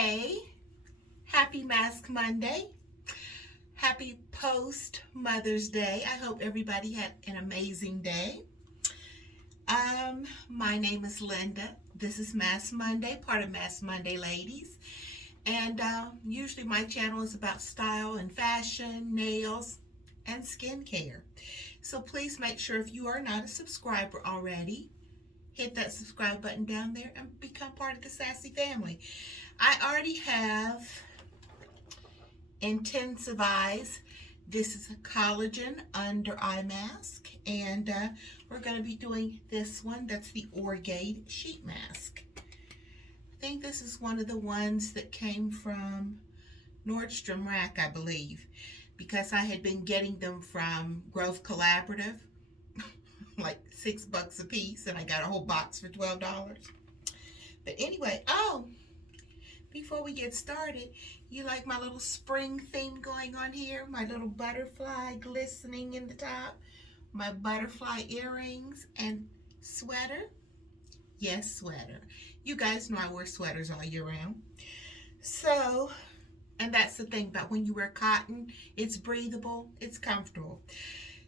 Hey, happy Mask Monday. Happy post Mother's Day. I hope everybody had an amazing day. My name is Linda. This is Mask Monday, part of Mask Monday Ladies. And usually my channel is about style and fashion, nails, and skincare. So please make sure if you are not a subscriber already, hit that subscribe button down there and become part of the Sassy family. I already have Intensive Eyes. This is a collagen under eye mask, and we're going to be doing this one. That's the Orgade sheet mask. I think this is one of the ones that came from Nordstrom Rack, I believe, because I had been getting them from Grove Collaborative, like $6 a piece, and I got a whole box for $12. But anyway, before we get started, you like my little spring theme going on here? My little butterfly glistening in the top, my butterfly earrings, and sweater? Yes, sweater. You guys know I wear sweaters all year round. So, and that's the thing about when you wear cotton, it's breathable, it's comfortable.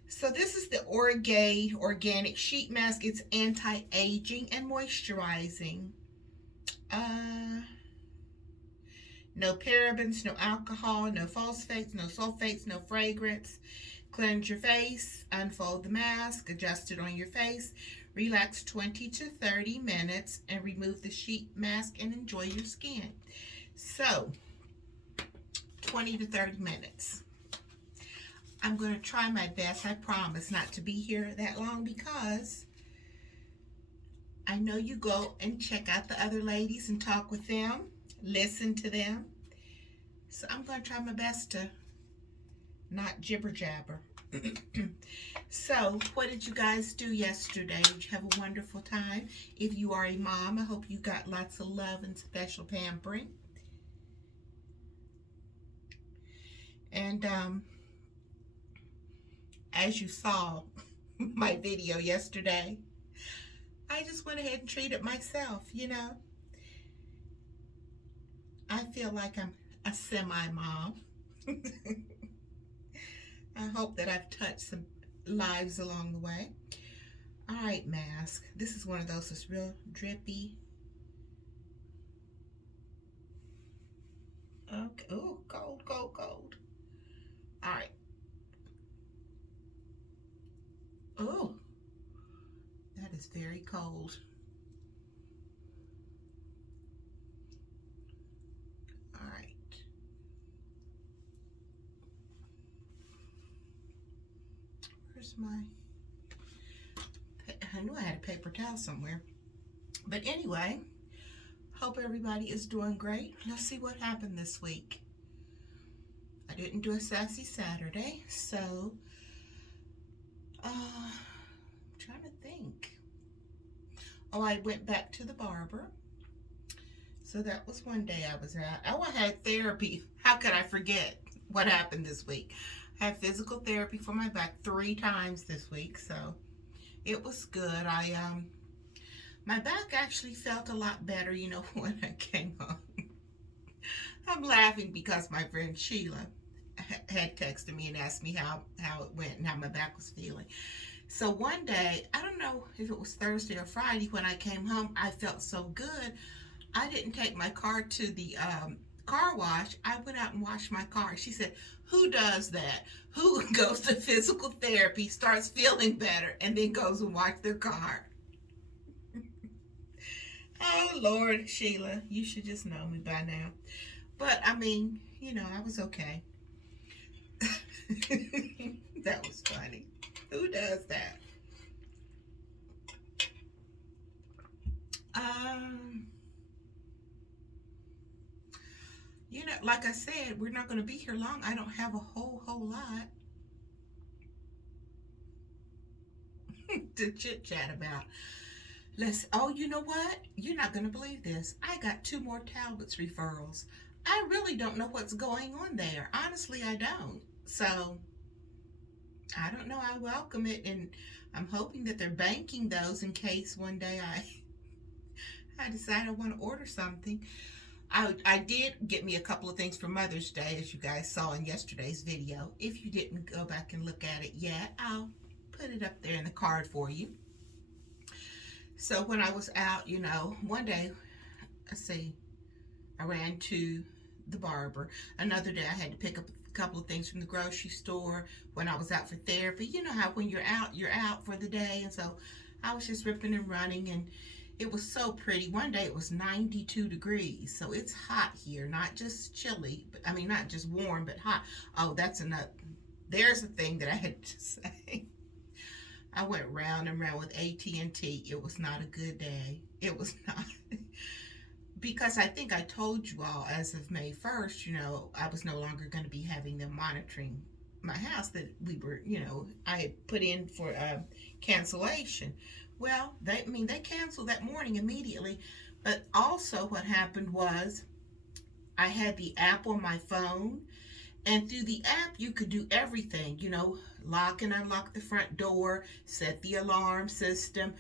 So this is the Orgade Organic Sheet Mask. It's anti-aging and moisturizing. No parabens, no alcohol, no phosphates, no sulfates, no fragrance. Cleanse your face, unfold the mask, adjust it on your face, relax 20 to 30 minutes, and remove the sheet mask and enjoy your skin. So, 20 to 30 minutes. I'm going to try my best, I promise, not to be here that long because I know you go and check out the other ladies and talk with them, listen to them. So I'm going to try my best to not jibber jabber. So, what did you guys do yesterday? Did you have a wonderful time? If you are a mom, I hope you got lots of love and special pampering. And as you saw my video yesterday, I just went ahead and treated myself, you know. I feel like I'm a semi-mom. I hope that I've touched some lives along the way. All right, mask. This is one of those that's real drippy. Okay. Oh, cold, cold, cold. All right. Oh, that is very cold. All right. Where's my... I knew I had a paper towel somewhere. But anyway, hope everybody is doing great. Let's see what happened this week. I didn't do a Sassy Saturday, so I'm trying to think. Oh, I went back to the barber. So that was one day I was at. Oh, I had therapy. How could I forget what happened this week? I had physical therapy for my back 3 times this week, so it was good. My back actually felt a lot better, you know, when I came home. I'm laughing because my friend Sheila had texted me and asked me how it went and how my back was feeling. So one day, I don't know if it was Thursday or Friday, when I came home, I felt so good. I didn't take my car to the car wash. I went out and washed my car. She said, who does that? Who goes to physical therapy, starts feeling better, and then goes and washes their car? Oh, Lord, Sheila, you should just know me by now. But, I mean, you know, I was okay. That was funny. Who does that? You know, like I said, we're not going to be here long. I don't have a whole lot to chit-chat about. Oh, you know what? You're not going to believe this. I got 2 more Talbot's referrals. I really don't know what's going on there. Honestly, I don't. So, I don't know. I welcome it, and I'm hoping that they're banking those in case one day I decide I want to order something. I did get me a couple of things for Mother's Day, as you guys saw in yesterday's video. If you didn't go back and look at it yet, I'll put it up there in the card for you. So when I was out, you know, one day, let's see, I ran to the barber. Another day I had to pick up a couple of things from the grocery store when I was out for therapy. You know how when you're out for the day. And so I was just ripping and running, and it was so pretty. One day it was 92 degrees. So it's hot here, not just chilly, but I mean, not just warm, but hot. Oh, that's another, there's a thing that I had to say. I went round and round with AT&T. It was not a good day. It was not. Because I think I told you all as of May 1st, you know, I was no longer going to be having them monitoring my house that we were, you know, I had put in for cancellation. Well, they canceled that morning immediately. But also what happened was I had the app on my phone, and through the app you could do everything, you know, lock and unlock the front door, set the alarm system,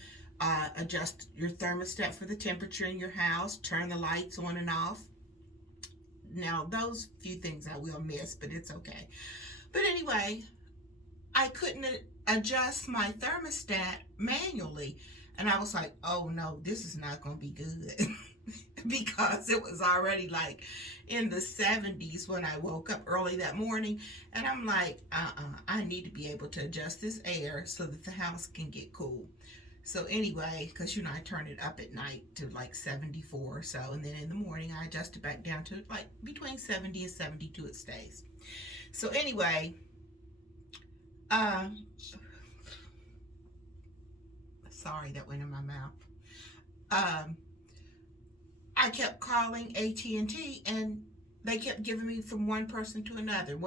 adjust your thermostat for the temperature in your house, turn the lights on and off. Now, those few things I will miss, but it's okay. But anyway, I couldn't adjust my thermostat manually. And I was like, oh no, this is not going to be good. Because it was already like in the 70s when I woke up early that morning. And I'm like, I need to be able to adjust this air so that the house can get cool. So anyway, because, you know, I turn it up at night to like 74 or so. And then in the morning, I adjust it back down to like between 70 and 72 it stays. So anyway, sorry, that went in my mouth. I kept calling AT&T, and they kept giving me from one person to another.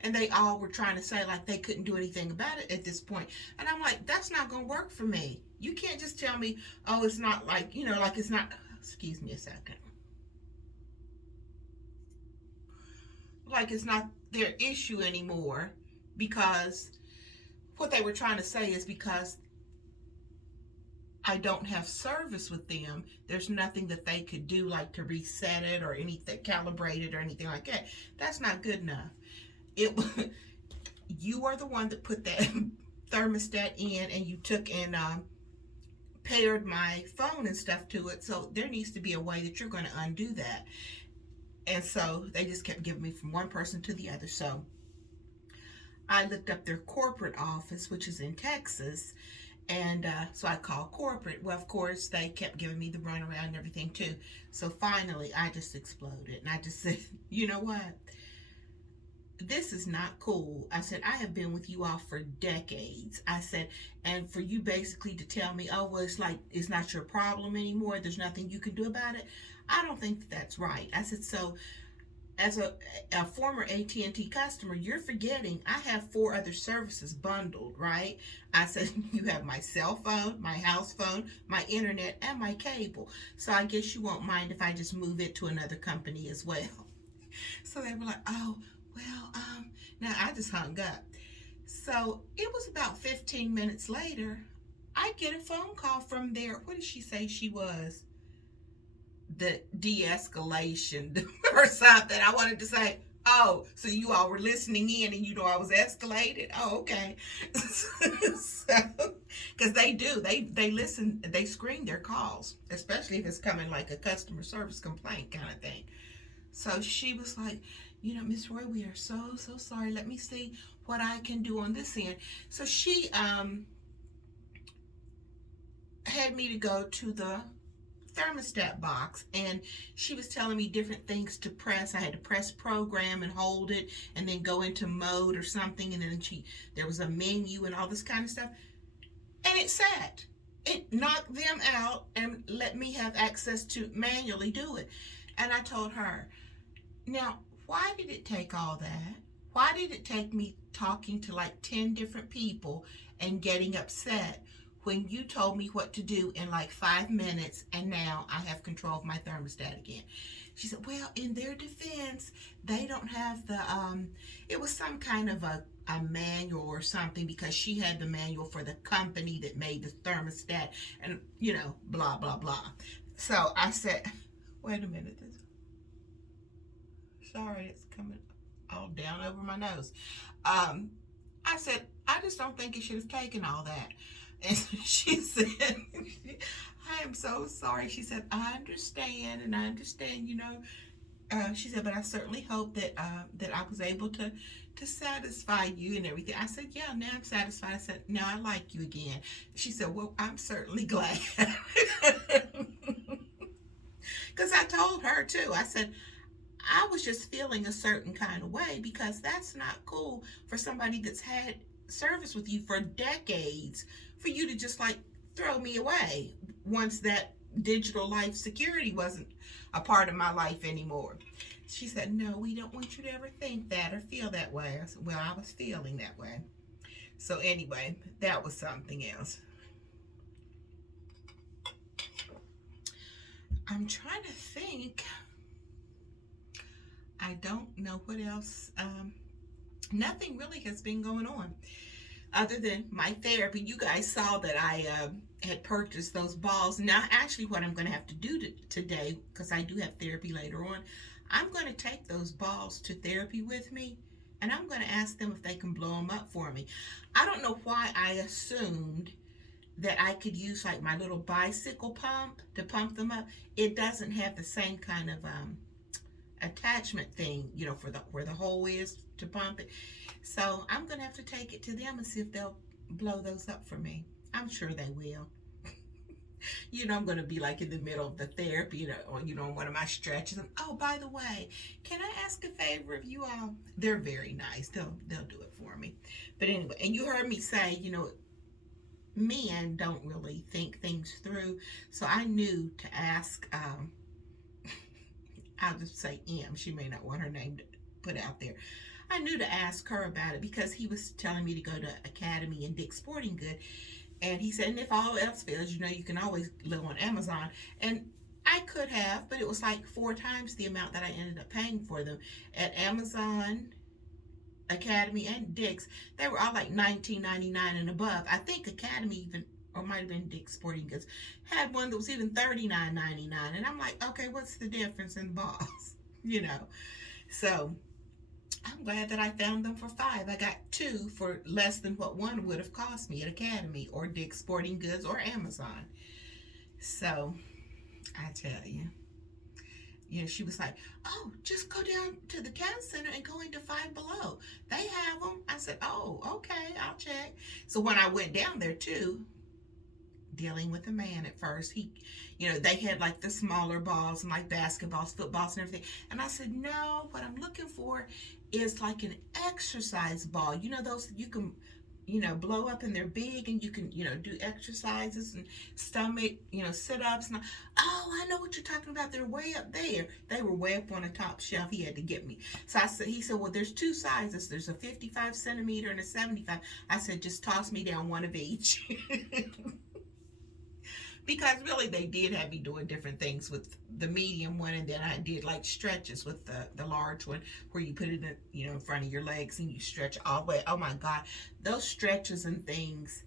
And they all were trying to say like they couldn't do anything about it at this point. And I'm like, that's not going to work for me. You can't just tell me, oh, it's not like, you know, like it's not, excuse me a second. Like it's not their issue anymore, because what they were trying to say is because I don't have service with them, there's nothing that they could do like to reset it or anything, calibrate it or anything like that. That's not good enough. You are the one that put that thermostat in, and you took and paired my phone and stuff to it. So there needs to be a way that you're going to undo that. And so they just kept giving me from one person to the other. So I looked up their corporate office, which is in Texas. And so I called corporate. Well, of course, they kept giving me the runaround and everything too. So finally, I just exploded. And I just said, you know what? This is not cool. I said, I have been with you all for decades. I said, and for you basically to tell me, oh, well, it's like, it's not your problem anymore. There's nothing you can do about it. I don't think that's right. I said, so as a former AT&T customer, you're forgetting I have 4 other services bundled, right? I said, you have my cell phone, my house phone, my internet, and my cable. So I guess you won't mind if I just move it to another company as well. So they were like, oh, well, now I just hung up. So it was about 15 minutes later, I get a phone call from their, what did she say she was? The de-escalation or something. I wanted to say, oh, so you all were listening in and you know I was escalated? Oh, okay. So, because they do, they listen, they screen their calls, especially if it's coming like a customer service complaint kind of thing. So she was like, you know, Miss Roy, we are so sorry. Let me see what I can do on this end. So she had me to go to the thermostat box, and she was telling me different things to press. I had to press program and hold it and then go into mode or something, and then there was a menu and all this kind of stuff, and it sat. It knocked them out and let me have access to manually do it. And I told her, now, why did it take all that? Why did it take me talking to like 10 different people and getting upset when you told me what to do in like 5 minutes, and now I have control of my thermostat again? She said, well, in their defense, they don't have the, it was some kind of a manual or something, because she had the manual for the company that made the thermostat, and, you know, blah, blah, blah. So I said, wait a minute. Sorry, it's coming all down over my nose. I said, I just don't think you should have taken all that. And she said, I am so sorry. She said, I understand, and I understand, she said, but I certainly hope that that I was able to satisfy you and everything. I said, yeah, now I'm satisfied. I said, now I like you again. She said, well, I'm certainly glad. Because I told her too. I said, I was just feeling a certain kind of way because that's not cool for somebody that's had service with you for decades for you to just like throw me away once that digital life security wasn't a part of my life anymore. She said, no, we don't want you to ever think that or feel that way. I said, well, I was feeling that way. So anyway, that was something else. I'm trying to think. I don't know what else. Nothing really has been going on other than my therapy. You guys saw that I had purchased those balls. Now, actually, what I'm going to have to do today, because I do have therapy later on, I'm going to take those balls to therapy with me, and I'm going to ask them if they can blow them up for me. I don't know why I assumed that I could use like my little bicycle pump to pump them up. It doesn't have the same kind of attachment thing, for where the hole is to pump it. So I'm gonna have to take it to them and see if they'll blow those up for me. I'm sure they will. I'm gonna be like in the middle of the therapy, or one of my stretches. And, oh, by the way, can I ask a favor of you all? They're very nice. They'll do it for me. But anyway, and you heard me say, men don't really think things through. So I knew to ask. I'll just say M. She may not want her name to put out there. I knew to ask her about it because he was telling me to go to Academy and Dick's Sporting Good. And he said, and if all else fails, you can always live on Amazon. And I could have, but it was like 4 times the amount that I ended up paying for them. At Amazon, Academy, and Dick's, they were all like $19.99 and above. I think Academy even, or might have been Dick's Sporting Goods, had one that was even $39.99. And I'm like, okay, what's the difference in the balls? So I'm glad that I found them for $5. I got 2 for less than what one would have cost me at Academy or Dick's Sporting Goods or Amazon. So I tell you, she was like, oh, just go down to the town center and go into Five Below. They have them. I said, oh, okay, I'll check. So when I went down there too, dealing with a man at first, they had like the smaller balls and like basketballs, footballs, and everything. And I said, no, what I'm looking for is like an exercise ball. Those that you can, blow up and they're big and you can, do exercises and stomach, sit-ups. And I know what you're talking about. They're way up there. They were way up on the top shelf. He had to get me. So he said, well, there's 2 sizes. There's a 55 centimeter and a 75. I said, just toss me down one of each. Because really they did have me doing different things with the medium one, and then I did like stretches with the large one where you put it in front of your legs and you stretch all the way. Oh my God, those stretches and things,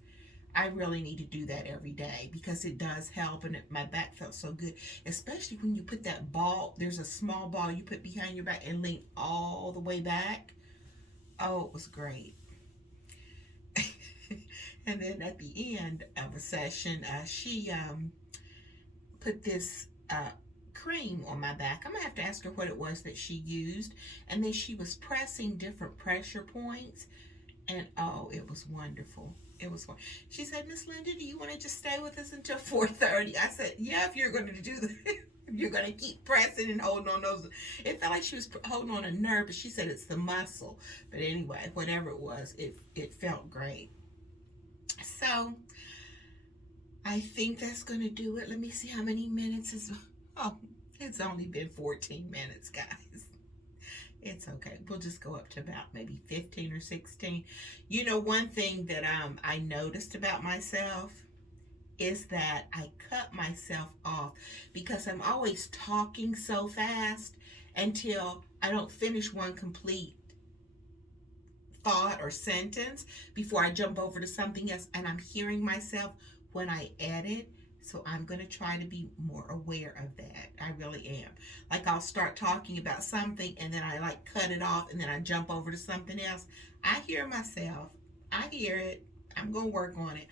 I really need to do that every day because it does help, and my back felt so good, especially when you put that ball, there's a small ball you put behind your back and lean all the way back. Oh, it was great. And then at the end of a session, she put this cream on my back. I'm going to have to ask her what it was that she used. And then she was pressing different pressure points. And oh, it was wonderful. It was fun. She said, Miss Linda, do you want to just stay with us until 4:30? I said, yeah, if you're going to do that. You're going to keep pressing and holding on those. It felt like she was holding on a nerve, but she said it's the muscle. But anyway, whatever it was, it felt great. So I think that's going to do it. Let me see how many minutes is. Oh, it's only been 14 minutes, guys. It's okay. We'll just go up to about maybe 15 or 16. One thing that I noticed about myself is that I cut myself off because I'm always talking so fast until I don't finish one complete thought or sentence before I jump over to something else, and I'm hearing myself when I edit. So I'm going to try to be more aware of that. I really am. Like I'll start talking about something and then I like cut it off and then I jump over to something else. I hear myself. I hear it. I'm going to work on it.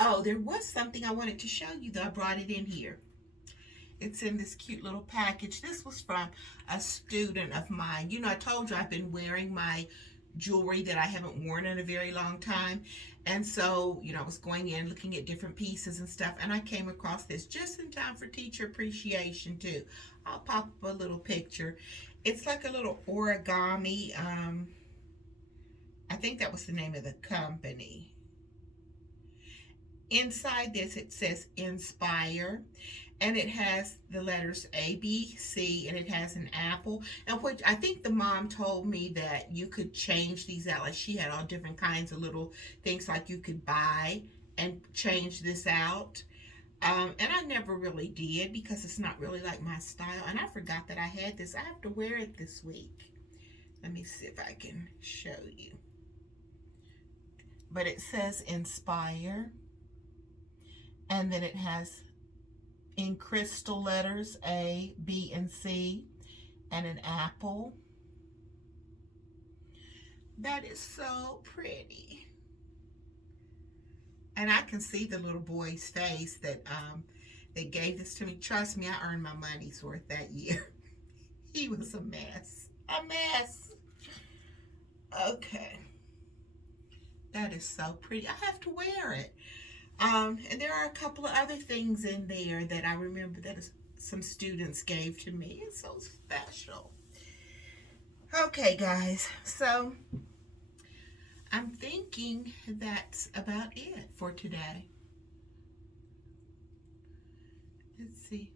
Oh, there was something I wanted to show you though. I brought it in here. It's in this cute little package. This was from a student of mine. You know, I told you I've been wearing my jewelry that I haven't worn in a very long time. And so, you know, I was going in looking at different pieces and stuff, and I came across this just in time for teacher appreciation too. I'll pop up a little picture. It's like a little origami. I think that was the name of the company. Inside this, it says Inspire, and it has the letters A, B, C, and it has an apple. And which I think the mom told me that you could change these out. Like she had all different kinds of little things like you could buy and change this out. And I never really did because it's not really like my style. And I forgot that I had this. I have to wear it this week. Let me see if I can show you. But it says Inspire. And then it has in crystal letters A, B, and C, and an apple. That is so pretty. And I can see the little boy's face that they gave this to me. Trust me, I earned my money's worth that year. He was a mess. A mess. Okay. That is so pretty. I have to wear it. And there are a couple of other things in there that I remember that some students gave to me. It's so special. Okay, guys. So I'm thinking that's about it for today. Let's see.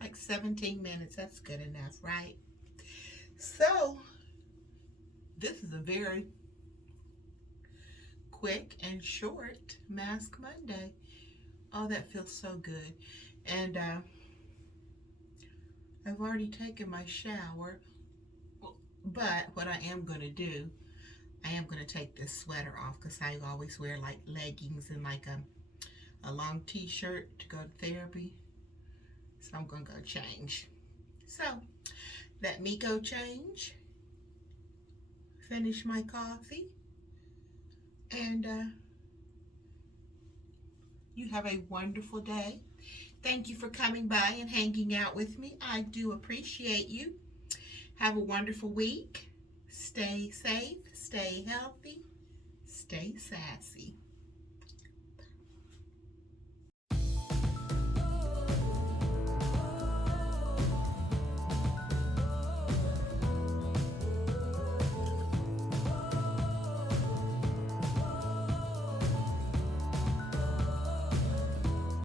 Like 17 minutes. That's good enough, right? So this is a very quick and short Mask Monday. Oh, that feels so good. And I've already taken my shower, but what I am going to do, I am going to take this sweater off because I always wear like leggings and like a long t-shirt to go to therapy. So I'm going to go change. So let me go change, finish my coffee, and you have a wonderful day. Thank you for coming by and hanging out with me. I do appreciate you. Have a wonderful week. Stay safe, stay healthy, stay sassy.